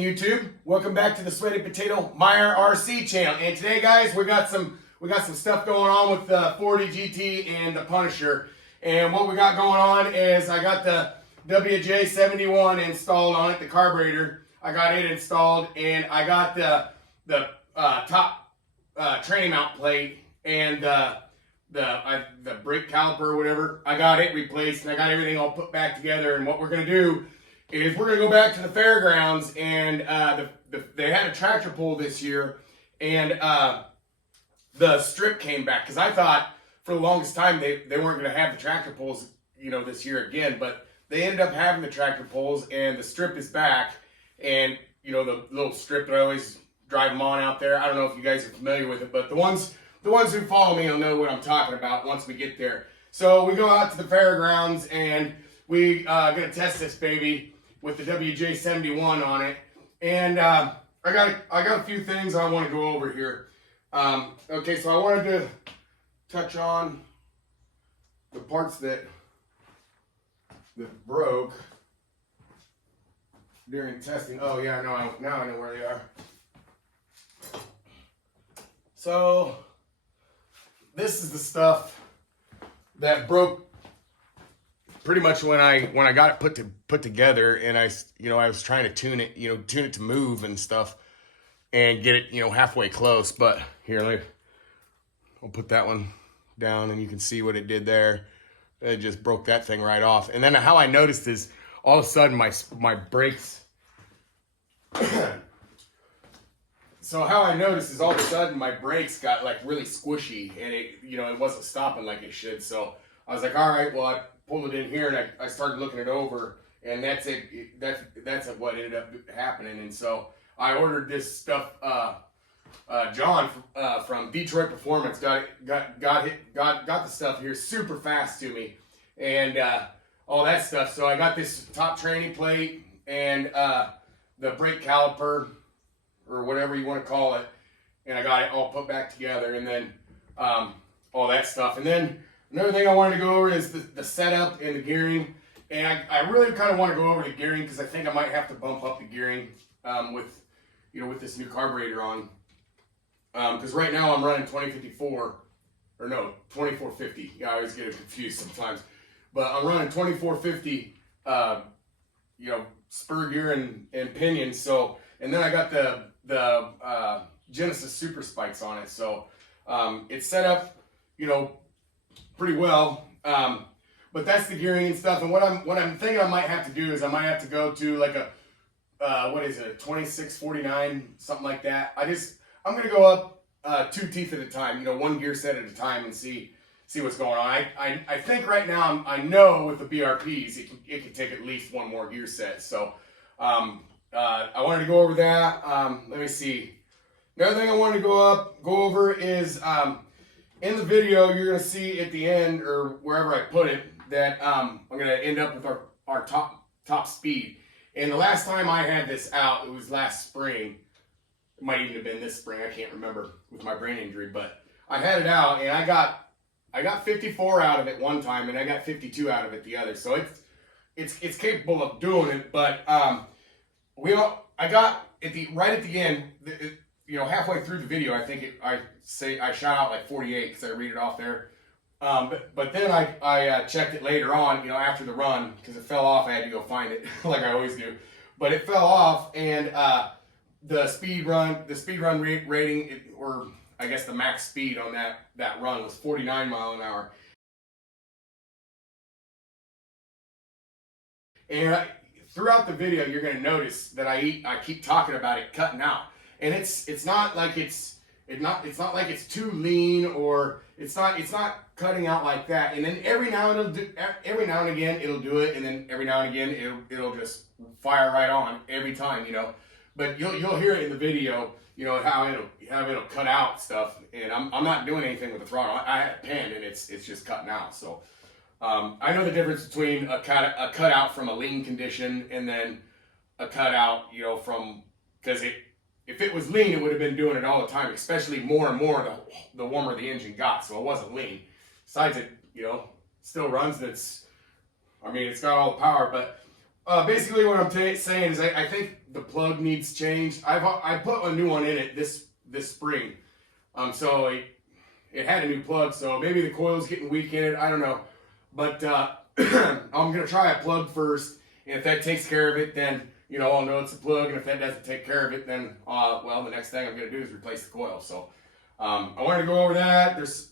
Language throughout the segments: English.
YouTube. Welcome back to the Sweaty Potato Meyer RC channel. And today, guys, we got some stuff going on with the 40 GT and the Punisher. And what we got going on is I got the WJ71 installed on it, the carburetor. I got it installed, and I got the top training mount plate and the brake caliper or whatever. I got it replaced, and I got everything all put back together. And what we're gonna do is we're gonna go back to the Fairgrounds, and they had a tractor pull this year, and the strip came back, because I thought for the longest time they weren't gonna have the tractor pulls, this year again, but they ended up having the tractor pulls, and the strip is back. And the little strip that I always drive them on out there, I don't know if you guys are familiar with it, but the ones who follow me will know what I'm talking about once we get there. So we go out to the Fairgrounds, and we gonna test this baby with the WJ71 on it. And I got a few things I want to go over here. Okay, so I wanted to touch on the parts that broke during testing. Oh yeah, now I know where they are. So this is the stuff that broke pretty much when I got it put together, and I was trying to tune it to move and stuff, and get it halfway close. But here, I'll put that one down, and you can see what it did there. It just broke that thing right off. And then how I noticed is all of a sudden my brakes. So how I noticed is all of a sudden my brakes got like really squishy, and it wasn't stopping like it should. So I was like, all right, well, I pulled it in here, and I started looking it over, and that's it. That's what ended up happening. And so I ordered this stuff. John from Detroit Performance got the stuff here super fast to me, and all that stuff. So I got this top training plate and the brake caliper, or whatever you want to call it, and I got it all put back together, and then all that stuff. And then another thing I wanted to go over is the setup and the gearing. And I really kind of want to go over the gearing, because I think I might have to bump up the gearing with this new carburetor on. Because right now I'm running 2450. Yeah, I always get it confused sometimes. But I'm running 2450, spur gear and pinions. So, and then I got the Genesis Super Spikes on it. So it's set up, pretty well. But that's the gearing and stuff. And what I'm thinking I might have to do is I might have to go to like a 2649, something like that. I'm gonna go up 2 teeth at a time, one gear set at a time, and see what's going on. I think right now I know with the BRPs it can take at least one more gear set. So I wanted to go over that. Let me see. Another thing I wanted to go over is in the video you're gonna see at the end, or wherever I put it, that I'm gonna end up with our top speed. And the last time I had this out, it was last spring. It might even have been this spring, I can't remember, with my brain injury, but I had it out, and I got 54 out of it one time, and I got 52 out of it the other. So it's capable of doing it. But I got right at the end, halfway through the video, I think I shot out like 48, because I read it off there. But then I checked it later on, after the run, because it fell off. I had to go find it like I always do, but it fell off, and the speed run rating, or I guess the max speed on that run, was 49 miles an hour. And throughout the video, you're going to notice that I keep talking about it cutting out, and it's not like it's not like it's too lean, or it's not cutting out like that. And then every now and again it'll do it, and then every now and again it'll just fire right on every time, But you'll hear it in the video, how it'll cut out stuff. And I'm not doing anything with the throttle. I had a pen, and it's just cutting out. So I know the difference between a cutout from a lean condition, and then a cutout, because if it was lean, it would have been doing it all the time, especially more and more the warmer the engine got. So it wasn't lean. Besides, it still runs. It's got all the power. But Basically what I'm saying is I think the plug needs changed. I put a new one in it this spring. So it had a new plug, so maybe the coil's getting weak in it. I don't know. But I'm going to try a plug first, and if that takes care of it, then, you know, I'll know it's a plug, and if that doesn't take care of it, then, well, the next thing I'm going to do is replace the coil. So I wanted to go over that. There's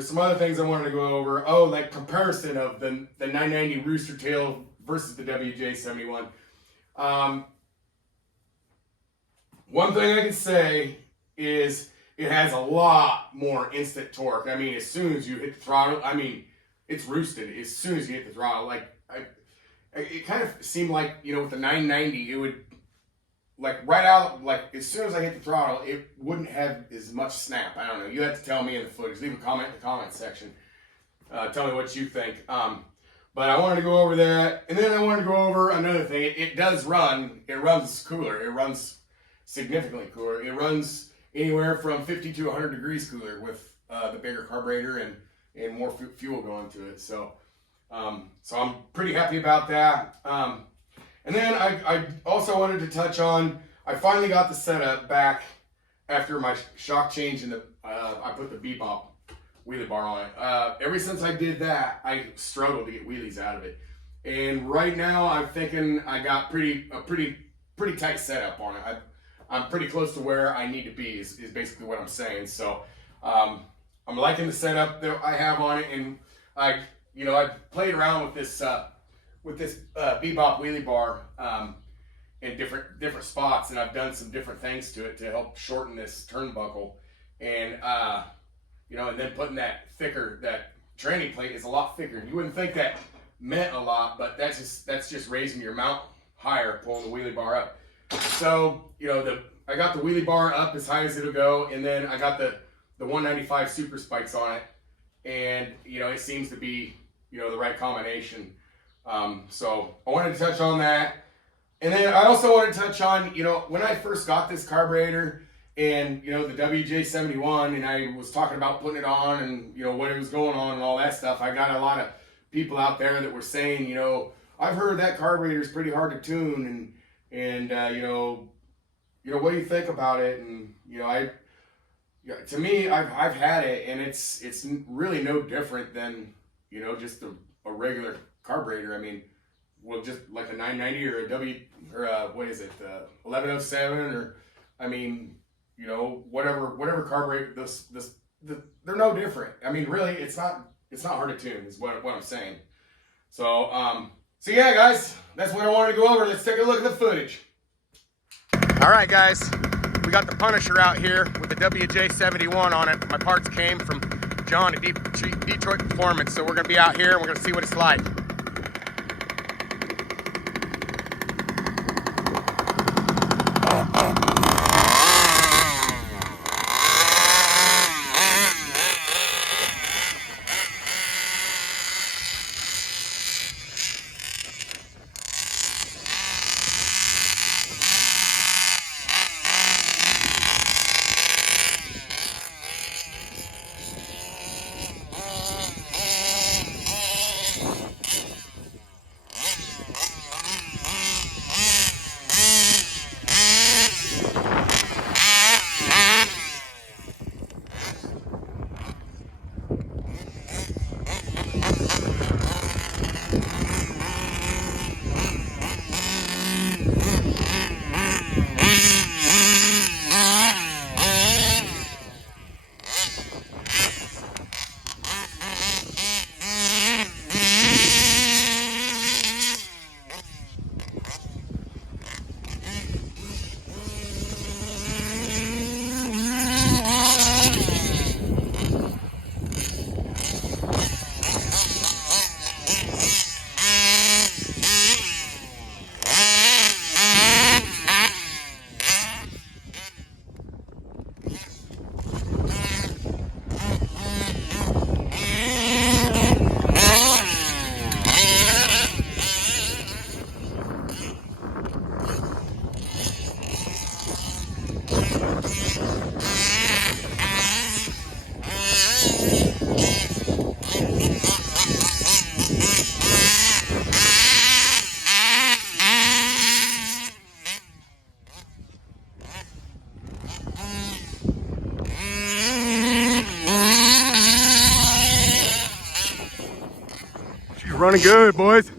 some other things I wanted to go over. Oh, like comparison of the 990 Rooster Tail versus the WJ71. One thing I can say is it has a lot more instant torque. I mean, as soon as you hit the throttle, I mean, it's roosted as soon as you hit the throttle. Like, it kind of seemed like, you know, with the 990, it would, like, right out, like, as soon as I hit the throttle, it wouldn't have as much snap. I don't know. You have to tell me in the footage. Leave a comment in the comment section. Tell me what you think. But I wanted to go over that. And then I wanted to go over another thing. It does run. It runs cooler. It runs significantly cooler. It runs anywhere from 50 to 100 degrees cooler with the bigger carburetor and more fuel going to it. So I'm pretty happy about that. And then I also wanted to touch on, I finally got the setup back after my shock change and I put the Bebop wheelie bar on it. Ever since I did that, I struggled to get wheelies out of it. And right now I'm thinking I got a pretty tight setup on it. I'm pretty close to where I need to be is basically what I'm saying. So I'm liking the setup that I have on it, and I played around with this Bebop wheelie bar in different spots, and I've done some different things to it to help shorten this turnbuckle, and and then putting that tranny plate is a lot thicker. You wouldn't think that meant a lot, but that's just raising your mount higher, pulling the wheelie bar up. So I got the wheelie bar up as high as it'll go, and then I got the 195 super spikes on it, and it seems to be the right combination. So I wanted to touch on that, and then I also wanted to touch on when I first got this carburetor and the WJ71, and I was talking about putting it on and what it was going on and all that stuff. I got a lot of people out there that were saying I've heard that carburetor is pretty hard to tune, and what do you think about it? And to me, I've had it, and it's really no different than just a regular carburetor. I mean, well, just like a 990 or a 1107, or I mean, whatever carburetor. They're no different. I mean, really, it's not hard to tune. Is what I'm saying. So yeah, guys, that's what I wanted to go over. Let's take a look at the footage. All right, guys, we got the Punisher out here with the WJ71 on it. My parts came from John at Detroit Performance, so we're gonna be out here and we're gonna see what it's like. running good, boys.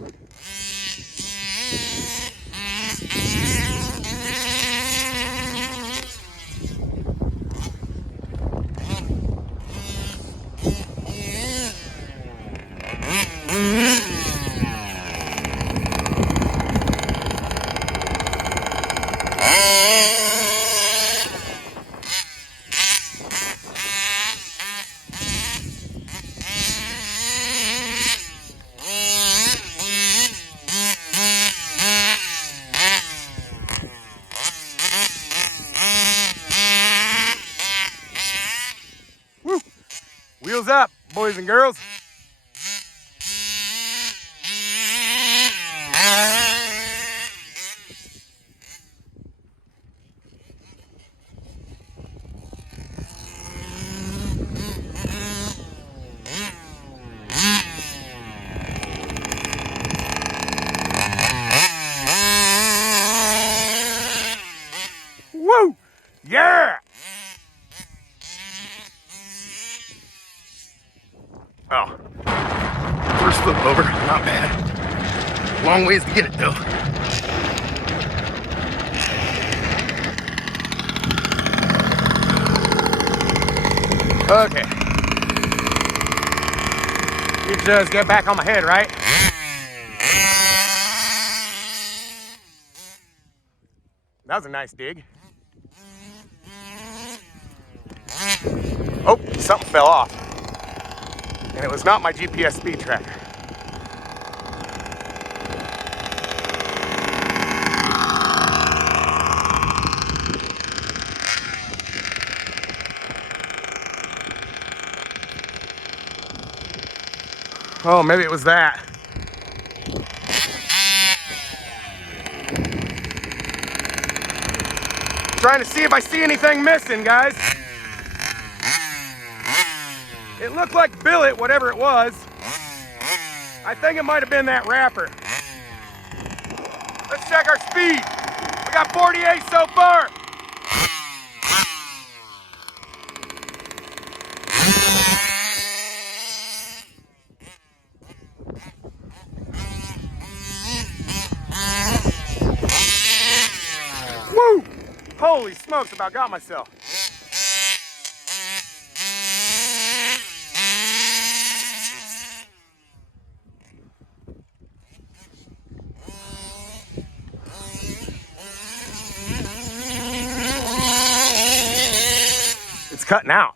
Woo. Wheels up, boys and girls. Woo! Yeah! Oh. First flip over, not bad. Long ways to get it though. Okay. You just get back on my head, right? That was a nice dig. Oh, something fell off. And it was not my GPS speed tracker. Oh, maybe it was that. Trying to see if I see anything missing, guys. It looked like billet, whatever it was. I think it might have been that wrapper. Let's check our speed. We got 48 so far. Woo! Holy smokes, about got myself. It's cutting out.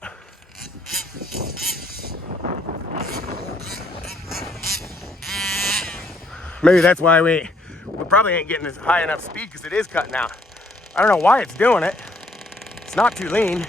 Maybe that's why we probably ain't getting as high enough speed, because it is cutting out. I don't know why it's doing it. It's not too lean.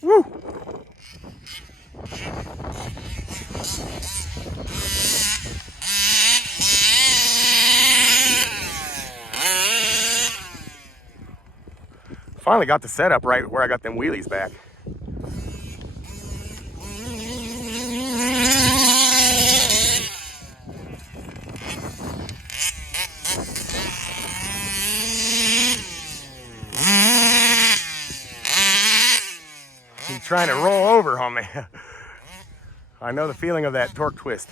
Woo! Finally got the setup right where I got them wheelies back. He's trying to roll over on me. I know the feeling of that torque twist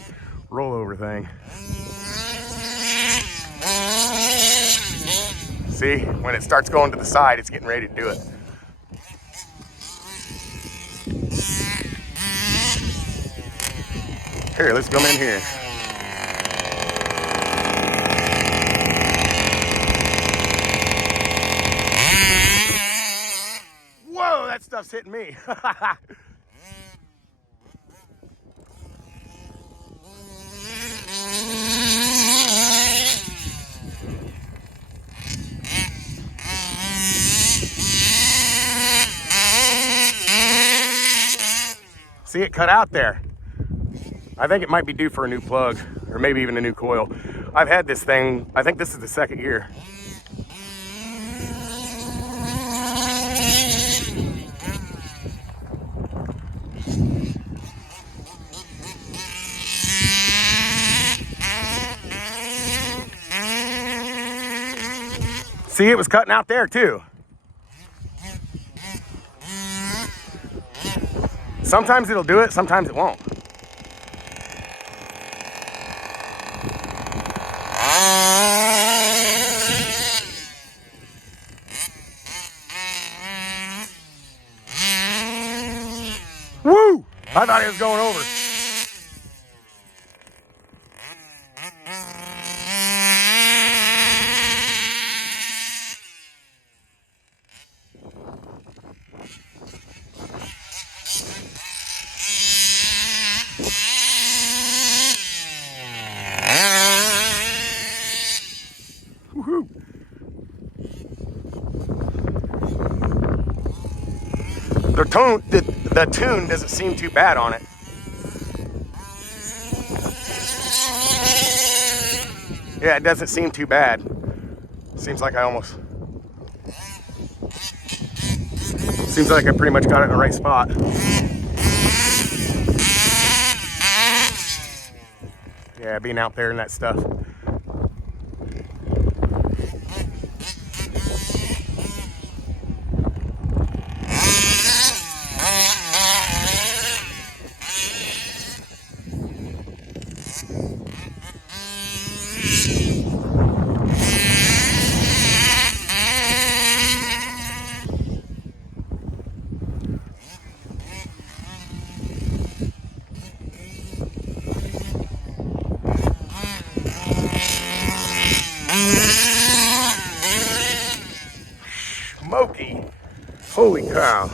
rollover thing. See, when it starts going to the side, it's getting ready to do it. Here, let's come in here. Whoa, that stuff's hitting me. See it cut out there. I think it might be due for a new plug, or maybe even a new coil. I've had this thing, I think this is the second year. See, it was cutting out there too. Sometimes it'll do it, sometimes it won't. Woo! I thought it was going over. Woohoo! The tune doesn't seem too bad on it. Yeah, it doesn't seem too bad. Seems like I pretty much got it in the right spot. Yeah, being out there and that stuff. Smoky. Holy cow.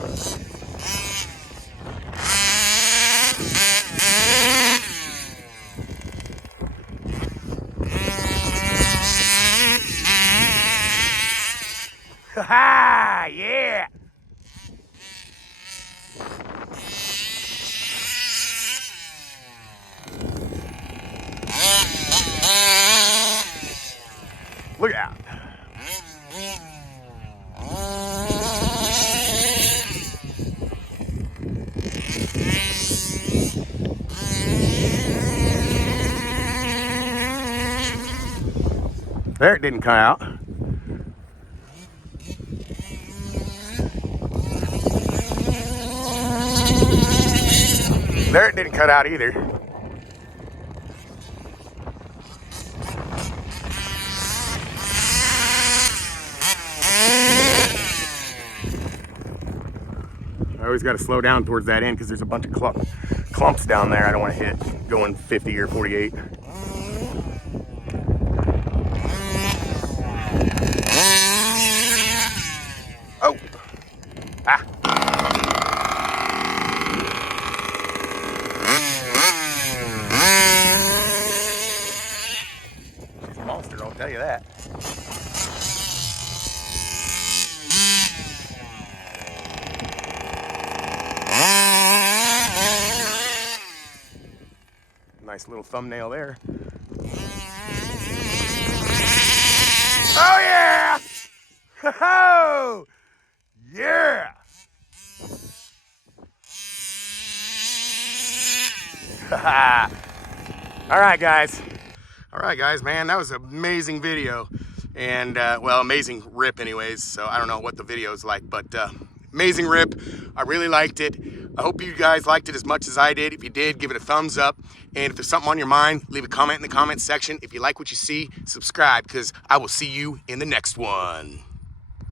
Ha-ha! Yeah! Look out. There, it didn't cut out. There, it didn't cut out either. I always got to slow down towards that end because there's a bunch of clumps down there I don't want to hit going 50 or 48. Oh! Ah! She's a monster, I'll tell you that. Nice little thumbnail there. Oh yeah! Ho-ho! Yeah! All right, guys, man, that was an amazing video. And, well, amazing rip anyways. So I don't know what the video is like, but amazing rip. I really liked it. I hope you guys liked it as much as I did. If you did, give it a thumbs up. And if there's something on your mind, leave a comment in the comment section. If you like what you see, subscribe, because I will see you in the next one.